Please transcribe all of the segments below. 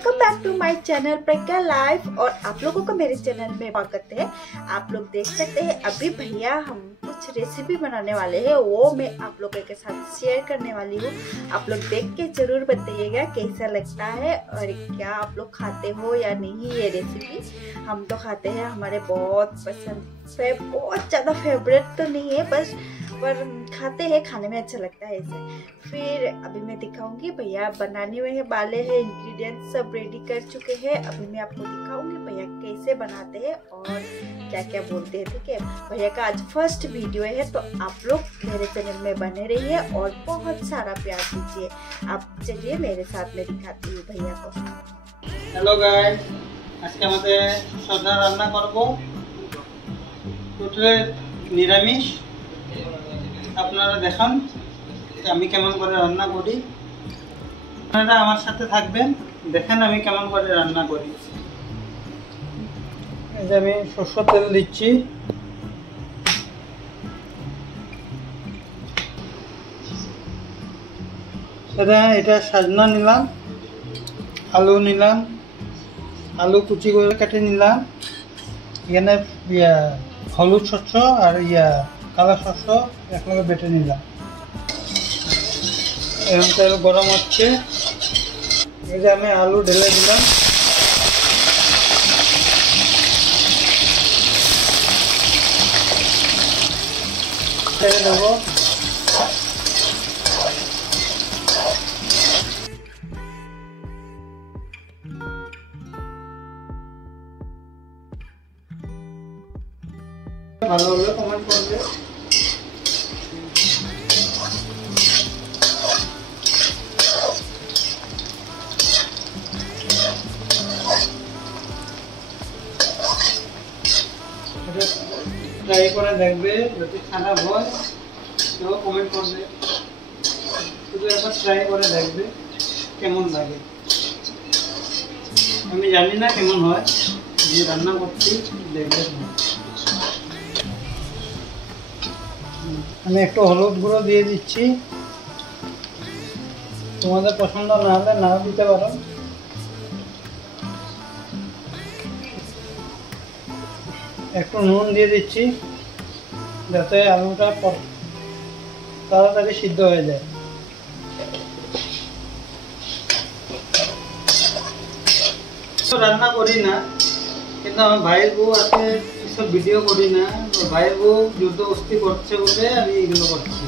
Welcome back to my channel Pragya life. और आप लोगों को मेरे चैनल में स्वागत है। आप लोग देख सकते हैं अभी भैया हम कुछ रेसिपी बनाने वाले हैं, वो मैं आप लोगों के साथ शेयर करने वाली हूँ। आप लोग देख के जरूर बताइएगा कैसा लगता है और क्या आप लोग खाते हो या नहीं। ये रेसिपी हम तो खाते हैं, हमारे बहुत पसंद है, बहुत ज़्यादा फेवरेट तो नहीं है बस, पर खाते हैं, खाने में अच्छा लगता है इसे। फिर अभी मैं दिखाऊंगी, भैया बनाने में वाले हैं, इंग्रेडिएंट्स सब रेडी कर चुके हैं। अभी मैं आपको दिखाऊंगी भैया कैसे बनाते हैं और क्या क्या बोलते हैं। ठीक है, भैया का आज फर्स्ट वीडियो है, तो आप लोग मेरे चैनल में बने रहिए और बहुत सारा प्यार दीजिए। आप चलिए मेरे साथ में दिखाती हूँ भैया को। हेलो गाइस, आज के सदा रान्ना करब निरामिष। আপনারা দেখান আমি কেমন করে রান্না করি, আপনারা আমার সাথে থাকবেন, দেখেন আমি কেমন করে রান্না করি। এই যে আমি সরষের তেল দিচ্ছি, এটা সাজনা নিলাম, আলু কুচি করে কেটে নিলাম, এখানে হলুদ শস্য আর কালা শস্য একলগে বেটে নিলাম। এখন তেল গরম হচ্ছে, এই যে আমি আলু ঢেলে দিলাম, ঢেলে দেবো। ভালো হলে কমেন্ট করবে। ট্রাই করে দেখবে, যদি খারাপ হয় তো কমেন্ট করবে। শুধু একবার ট্রাই করে দেখবে কেমন লাগে। আমি জানি না কেমন হয়, যে রান্না করছি দেখবে। আমি একটু হলুদ গুঁড়ো দিয়ে দিচ্ছি, তোমাদের পছন্দ না হলে নাও দিতে পারো। একটু নুন দিয়ে দিচ্ছি যাতে আলুটা তাড়াতাড়ি সিদ্ধ হয়ে যায়। রান্না করি না, কিন্তু আমার ভাইয়ের বউ আছে, এসব ভিডিও করি না। ভাইয়ের বউ যুদ্ধ কুস্তি করছে বলে আমি এগুলো করছি।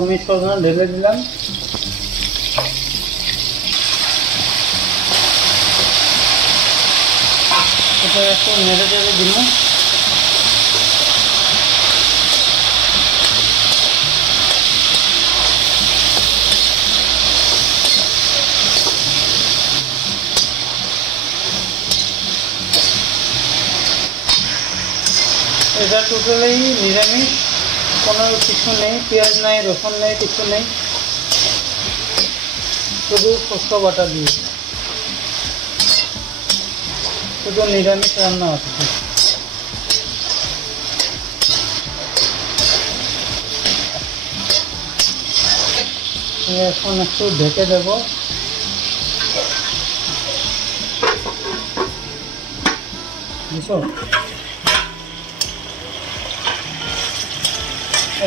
আমি সজনা ঢেলে দিলাম, এটা একটু নেড়ে চেড়ে দিলাম। এটা টোটালি নিরামিষ, কোনো কিছু নেই, পেঁয়াজ নাই, রসুন নেই, কিছু নেই, শুধু শস্য বাটা দিয়ে, শুধু নিরামিষ রান্না হচ্ছে। এখন একটু ঢেকে দেব। বুঝছো,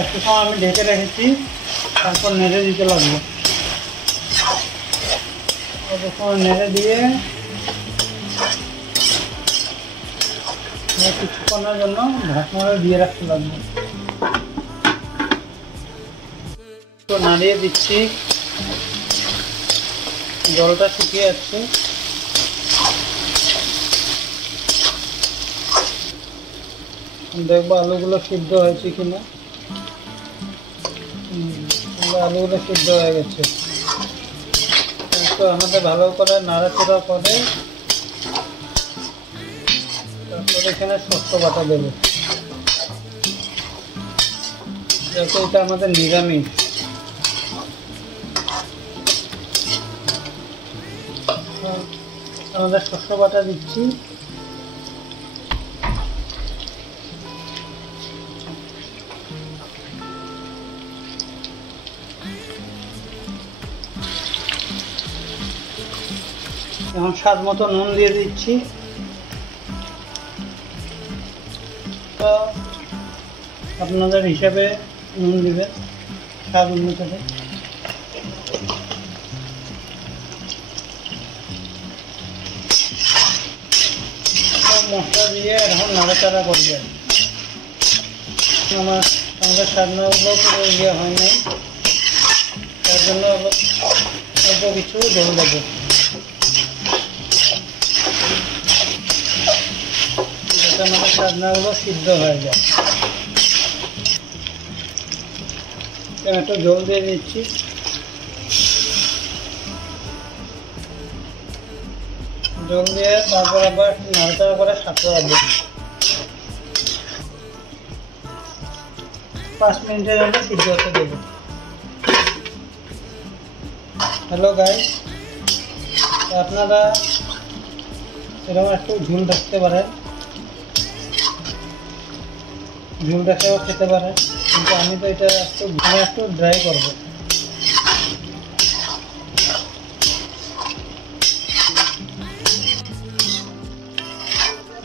একটু সময় আমি ঢেকে রেখেছি, তারপর নেড়ে দিতে লাগবো। নেড়ে দিয়ে কিছুক্ষণের জন্য ঢাকনাটা দিয়ে রাখতে লাগবে। তো নাড়িয়ে দিচ্ছি, জলটা শুকিয়ে যাচ্ছে। দেখবো আলুগুলো সিদ্ধ হয়েছে কিনা। আলুগুলো সিদ্ধ হয়ে গেছে, তো আমাদের ভালো করে নাড়াচাড়া করে তারপরে এখানে শস্য বাটা দেবো, যাতে এটা আমাদের নিরামিষ। আমাদের শস্য বাটা দিচ্ছি, এখন স্বাদ মতো নুন দিয়ে দিচ্ছি। তো আপনাদের হিসাবে নুন দিবেন স্বাদ অনুসারে। মশলা দিয়ে এখন নাড়াচাড়া করবেন। আমার আমাদের সাধনাগুলো পুরো ইয়ে হয় নাই, তার জন্য অল্প কিছু জল দেবো, যাতে আমাদের সাধনাগুলো সিদ্ধ হয়ে যায়। একটু জল দিয়ে দিচ্ছি। জল দিয়ে তারপর আবার নাড়াচাড়া করে সাথে রাখবো। 5 মিনিটের জন্য সিদ্ধ হতে দেবো। হ্যালো গাইস, আপনারা এরকম একটু ঝোল রাখতে পারেন, ঝোল রেখেও খেতে পারেন, কিন্তু আমি তো এটা একটু ড্রাই করবো।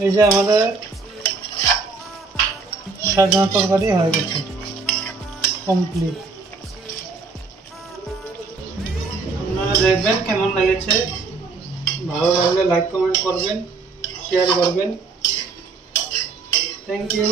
এই যে আমাদের সাজনা তরকারি হয়ে গেছে কমপ্লিট। আপনারা দেখবেন কেমন লেগেছে। ভালো লাগলে লাইক কমেন্ট করবেন, শেয়ার করবেন। Thank you.